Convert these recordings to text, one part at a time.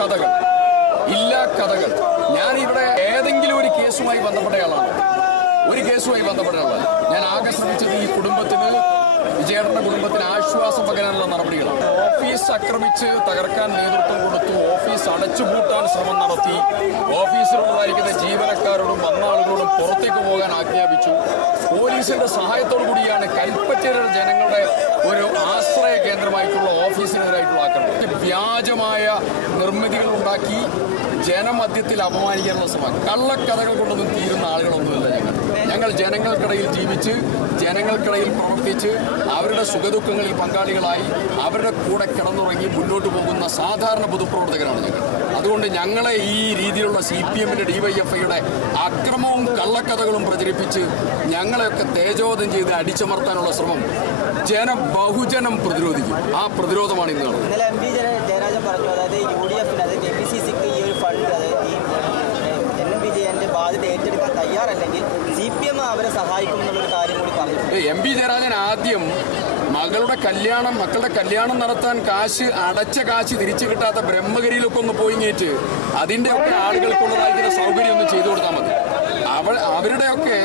കഥകൾ. ഇല്ല കഥകൾ. ഞാൻ ഇവിടെ ഏതെങ്കിലും ഒരു കേസുമായി ബന്ധപ്പെട്ടയാളാണ് ഒരു കേസുമായി ബന്ധപ്പെട്ടയാളാണ് ഞാൻ ആകെ ശ്രമിച്ചത് ഈ കുടുംബത്തിന് വിജയേട്ടന്റെ കുടുംബത്തിന് ആശ്വാസം പകരാനുള്ള നടപടികളാണ്. ഓഫീസ് ആക്രമിച്ച് തകർക്കാൻ നേതൃത്വം കൊടുത്തു ഓഫീസ് അടച്ചുപൂട്ടാൻ ശ്രമം നടത്തി ഓഫീസിലുണ്ടായിരിക്കുന്ന ജീവനക്കാരോടും വന്ന ആളുകളോടും പുറത്തേക്ക് പോകാൻ ആജ്ഞാപിച്ചു. പോലീസിന്റെ സഹായത്തോടു കൂടിയാണ് കൽപ്പറ്റയിലെ ജനങ്ങളുടെ ഒരു ആശ്രയ കേന്ദ്രമായിട്ടുള്ള ഓഫീസിനെതിരായിട്ടുള്ള വ്യാജമായ നിർമ്മിതികൾ ഉണ്ടാക്കി ജനമധ്യത്തിൽ അപമാനിക്കാനുള്ള ശ്രമം. കള്ളക്കഥകൾ കൊണ്ടൊന്നും തീരുന്ന ആളുകളൊന്നുമില്ല ഞങ്ങൾ. ഞങ്ങൾ ജനങ്ങൾക്കിടയിൽ ജീവിച്ച് ജനങ്ങൾക്കിടയിൽ പ്രവർത്തിച്ച് അവരുടെ സുഖദുഃഖങ്ങളിൽ പങ്കാളികളായി അവരുടെ കൂടെ കിടന്നുറങ്ങി മുന്നോട്ട് പോകുന്ന സാധാരണ പൊതുപ്രവർത്തകരാണ് ഞങ്ങൾ. അതുകൊണ്ട് ഞങ്ങളെ ഈ രീതിയിലുള്ള സി പി എമ്മിന്റെ ഡിവൈഎഫ്ഐയുടെ അക്രമവും കള്ളക്കഥകളും പ്രചരിപ്പിച്ച് ഞങ്ങളെയൊക്കെ തേജോധം ചെയ്ത് അടിച്ചമർത്താനുള്ള ശ്രമം ജനം ബഹുജനം പ്രതിരോധിക്കും. ആ പ്രതിരോധമാണ് ഇന്ന് നടന്നത് ഇന്നലെ എം പി ജയരാജൻ പറഞ്ഞു അതായത് യു ഡി എഫിന് അതായത് കെ പി സി സിക്ക് ഈ ഒരു ഫണ്ട് അതായത് ഈ എൻ എം വിജയന്റെ ബാധ്യത ഏറ്റെടുക്കാൻ തയ്യാറല്ലെങ്കിൽ സി പി എം അവരെ സഹായിക്കും എന്നുള്ളൊരു കാര്യം കൂടി പറഞ്ഞു എം പി ജയരാജൻ ആദ്യം മകളുടെ കല്യാണം മക്കളുടെ കല്യാണം നടത്താൻ കാശ് അടച്ച കാശ് തിരിച്ചു കിട്ടാത്ത ബ്രഹ്മഗിരിയിലൊക്കെ ഒന്ന് പോയി അതിന്റെ ഒക്കെ ആളുകൾക്കുള്ളതായിരിക്കുന്ന സൗകര്യം ഒന്ന് ചെയ്തു കൊടുത്താൽ മതി. അവ അവരുടെയൊക്കെ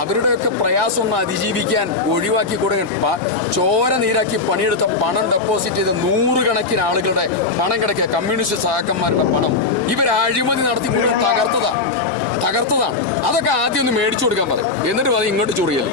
അവരുടെയൊക്കെ പ്രയാസം ഒന്ന് അതിജീവിക്കാൻ ഒഴിവാക്കി കൊടുക്കുക ചോര നീരാക്കി പണിയെടുത്ത പണം ഡെപ്പോസിറ്റ് ചെയ്ത നൂറുകണക്കിന് ആളുകളുടെ പണം കിടക്കുക. കമ്മ്യൂണിസ്റ്റ് സഹാക്കന്മാരുടെ പണം. ഇവർ അഴിമതി നടത്തി മുഴുവൻ തകർത്തതാണ് തകർത്തതാണ്. അതൊക്കെ ആദ്യം ഒന്ന് മേടിച്ചു കൊടുക്കാൻ പറയും. എന്നിട്ട് അത് ഇങ്ങോട്ട് ചൊറിയൽ